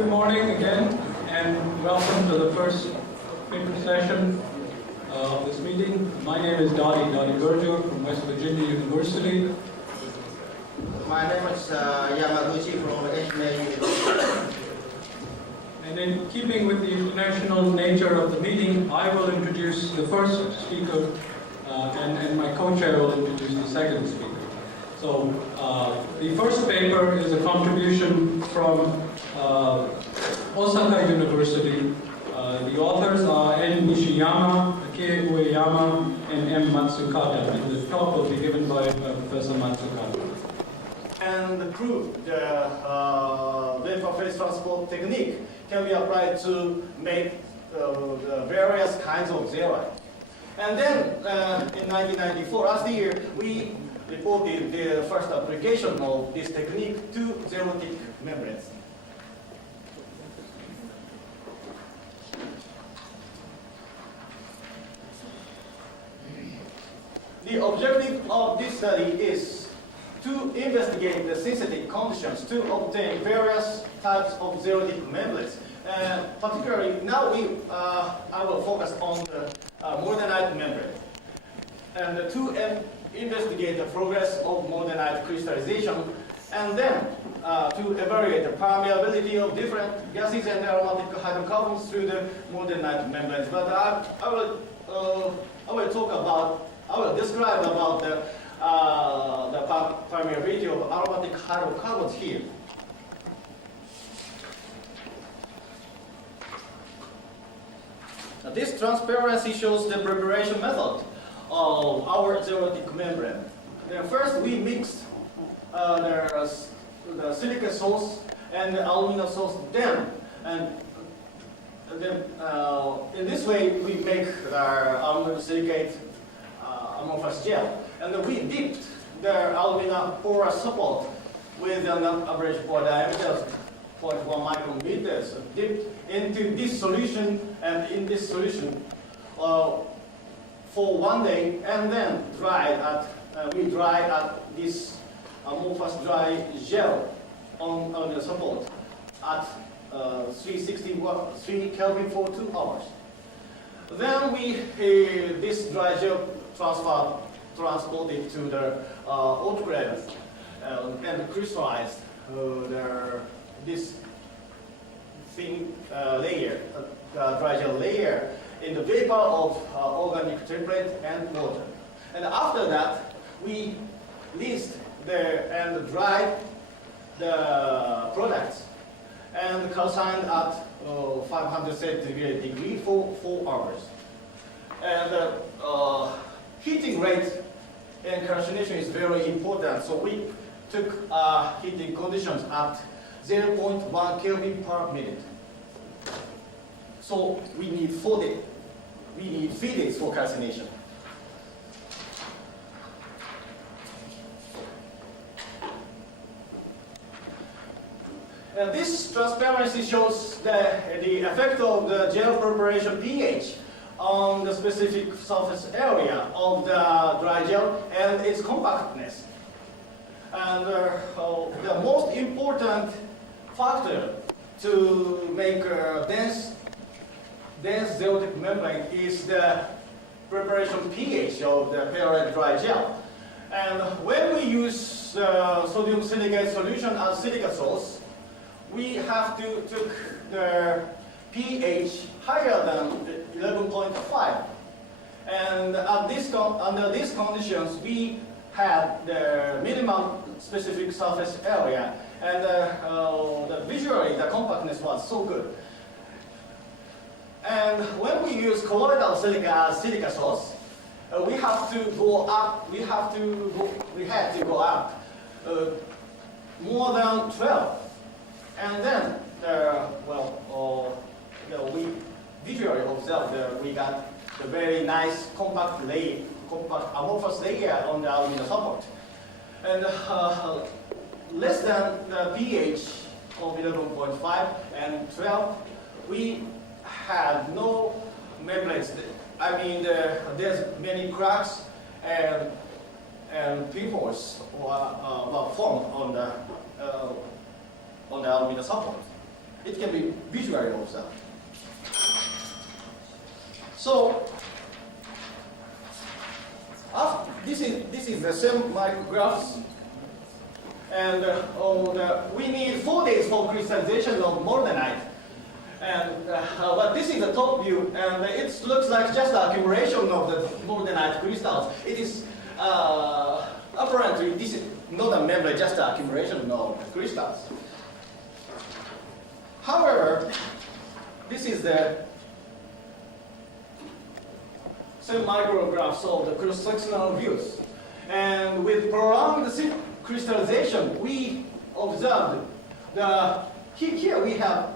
Good morning again, and welcome to the first paper session of this meeting. My name is Dottie Berger from West Virginia University. My name is Yamaguchi from HMA University. And in keeping with the international nature of the meeting, I will introduce the first speaker, and my co-chair will introduce the second speaker. So the first paper is a contribution from Osaka University. The authors are N. Nishiyama, Akei Ueyama, and M. Matsukata. And the talk will be given by Professor Matsukata. And prove the vapor phase transport technique can be applied to make the various kinds of zeolite. And then in 1994, last year, we reported the first application of this technique to zeolitic membranes. The objective of this study is to investigate the synthetic conditions to obtain various types of zeolitic membranes. Particularly, now I will focus on the mordanite membrane. And to investigate the progress of mordanite crystallization, and then to evaluate the permeability of different gases and aromatic hydrocarbons through the mordanite membranes. But I will describe about the permeability of aromatic hydrocarbons here. This transparency shows the preparation method of our zeolitic membrane. Then first we mix the silica source and the alumina source. Then in this way we make our aluminum silicate amorphous gel. And we dipped the alumina porous support with an average pore diameter of 0.1 micrometers, dipped into this solution, and in this solution for 1 day, and then we dry at this amorphous dry gel on the support at 3 Kelvin for 2 hours. Then this dry gel transported to the autoclave and crystallized this thin layer, dry gel layer, in the vapor of organic triplet and water. And after that, we rinsed and dried the products and calcined at 500 centigrade degree for 4 hours. And heating rate and calcination is very important, so we took heating conditions at 0.1 Kelvin per minute. So we need 3 days for calcination. And this transparency shows the effect of the gel preparation pH on the specific surface area of the dry gel and its compactness. And the most important factor to make a dense zeolitic membrane is the preparation pH of the parent dry gel. And when we use sodium silicate solution as silica source, we have to take the pH higher than 11.5. And under these conditions, we had the minimum specific surface area, and visually the compactness was so good. And when we use colloidal silica as silica source, we had to go up more than 12. And then, we visually observed that we got the very nice compact amorphous layer on the alumina support. And less than the pH of 11.5 and 12, we had no membranes. I mean, there's many cracks and pimples were formed on the alumina support. It can be visually observed. So, this is the same micrographs, and we need 4 days for crystallization of morganite. And but this is the top view, and it looks like just the accumulation of the morganite crystals. It is apparently this is not a membrane, just the accumulation of crystals. However, this is the some micrographs of the cross-sectional views. And with prolonged crystallization, we observed here we have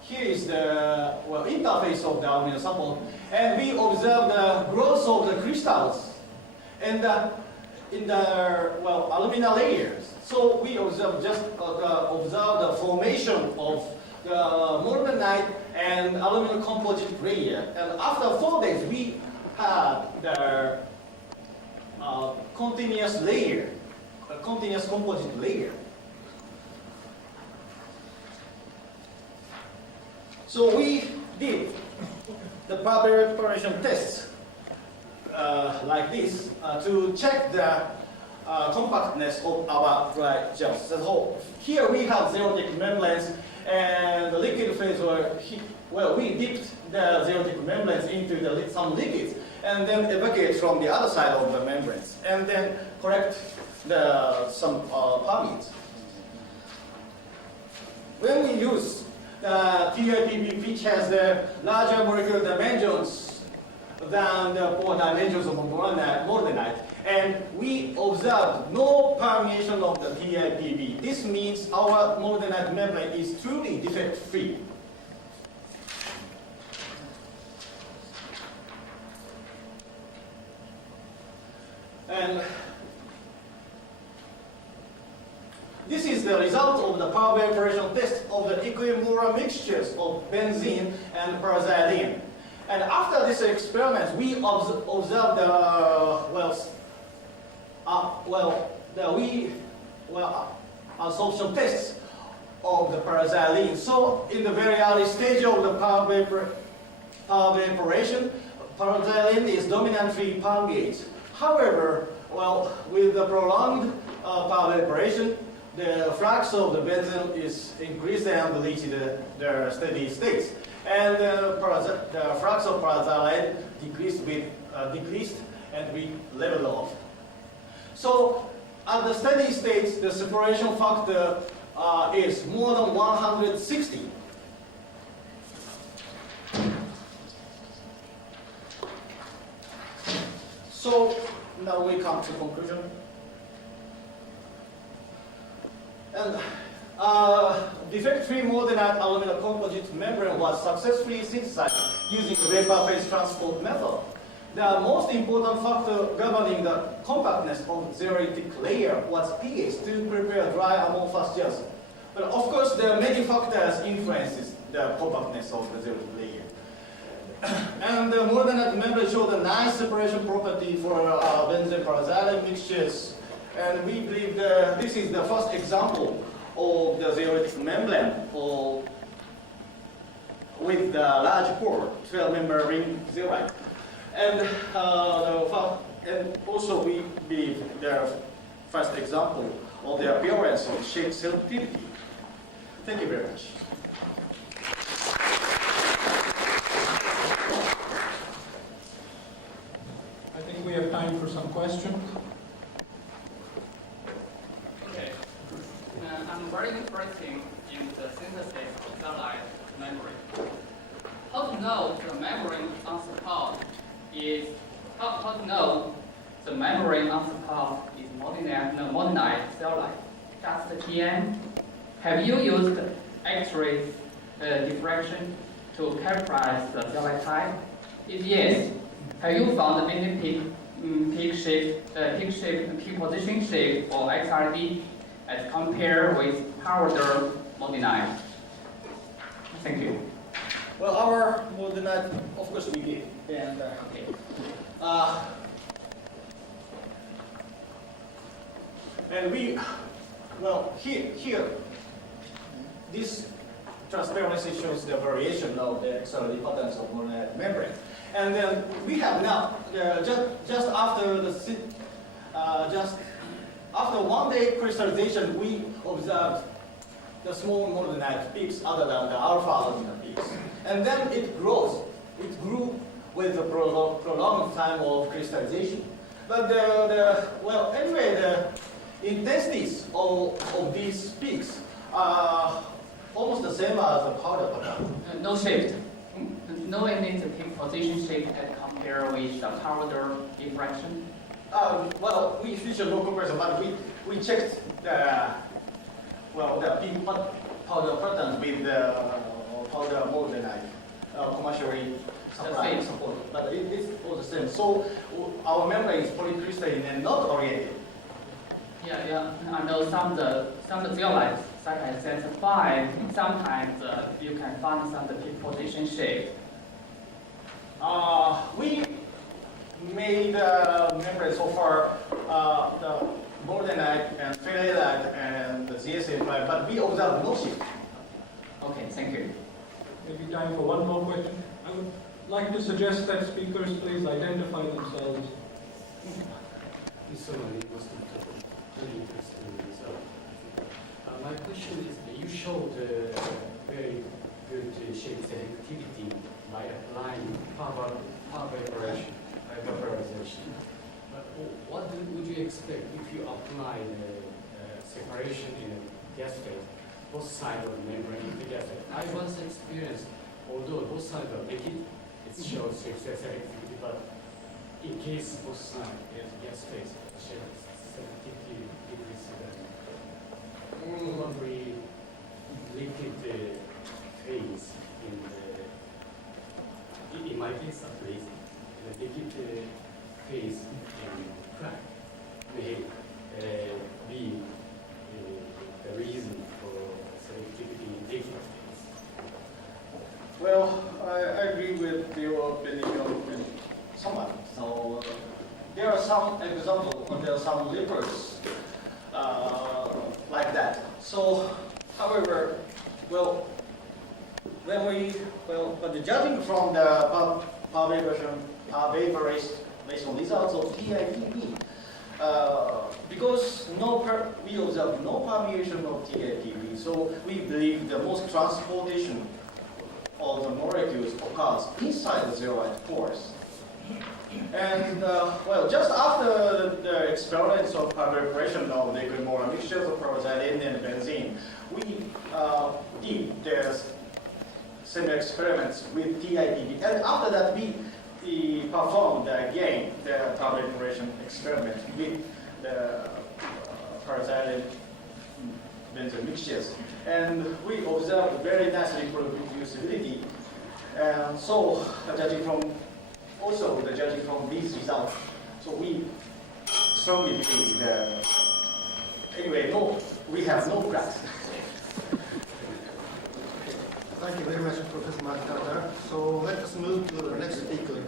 here is the interface of the aluminum support, and we observe the growth of the crystals and in the alumina layers. So we observe the formation of the morganite and aluminum composite layer. And after 4 days, we had the continuous layer, a continuous composite layer. So we did the preparation tests like this to check the compactness of our dry gels. So here we have zeolite membranes, and the liquid phase we dipped the zeolite membranes into some liquids and then evacuate from the other side of the membranes and then collect some permeates. When we use the TIPP, which has the larger molecular dimensions than the 4 dimensions of morganite, and we observed no permeation of the TIPP. This means our morganite membrane is truly defect-free. And this is the result of the power evaporation test of the equimolar mixtures of benzene and paraxylene. And after this experiment, we observed absorption tests of the paraxylene. So in the very early stage of the power evaporation, paraxylene is dominantly permeate. However, with the prolonged power evaporation, the flux of the benzene is increased and reached the steady state. And the flux of paraxylene decreased and we leveled off. So at the steady state, the separation factor is more than 160. So now we come to conclusion. And defect-free morganite aluminum composite membrane was successfully synthesized using vapor phase transport method. The most important factor governing the compactness of the zeolitic layer was pH to prepare dry amorphous gels. But of course, there are many factors influences the compactness of the zeolitic layer. And the morganite membrane showed a nice separation property for benzene paraxylene mixtures. And we believe that this is the first example of the zeolitic membrane with the large pore, 12-member ring zeolite. And also we believe the first example of the appearance of shape selectivity. Thank you very much. I think we have time for some questions. Okay. I'm very interested in the synthesis of zeolite membrane. How to know the membrane on support is how to know the membrane on support is morganite zeolite. Just the TM. Have you used X-ray diffraction to characterize the zeolite type? If yes, have you found any peak position shape or XRD as compared with powder morganite? Thank you. Well, our morganite, of course, we did. And Okay. and we, well, here, this transparency shows the variation of the external patterns of monolithic membrane. And then we have now, just after after 1 day crystallization, we observed the small monolithic peaks other than the alpha aluminum peaks. And then it grows. It grew with the prolonged time of crystallization. But anyway, the intensities of these peaks are almost the same as the powder pattern. No shift. No any peak position shift as compared with the powder diffraction. Well, we feature no comparison, but we checked the peak powder patterns with the powder monolithic commercially supported, but it's all the same. So our membrane is polycrystalline and not oriented. Yeah. I know some of the zeolites, such as Z5, sometimes you can find some of the peak position shift. We made membrane so far the bordenite and ferrite and the ZSA5, but we observed no shift. Okay, thank you. Maybe time for one more question. I would like to suggest that speakers please identify themselves. Very interesting result. My question is, you showed very good shape selectivity by applying power vaporization. But what would you expect if you apply the separation in a gas phase, both sides of the membrane in the gas phase? I once experienced, although both sides are liquid, it shows shape selectivity, but in case both sides is gas phase, shape selectivity decreases. Probably liquid phase in my case at least, the liquid phase in crack may be the reason for selectivity differences. Well, I agree with your opinion somewhat. So there are some examples, there are some liquids like that. So, however, but judging from the vaporization results of TIPP, because we observe no permeation of TIPP, so we believe the most transportation of the molecules occurs inside the zeolite pores. And just after the experiments of evaporation of liquid molar mixtures of paraxylene and benzene, we did the same experiments with TIPP. And after that, we performed again the evaporation experiment with the paraxylene benzene mixtures. And we observed very nice reproducibility. And so, judging from these results, so we strongly believe that, anyway, we have no cracks. Thank you very much, Professor Mark. So let us move to the next speaker.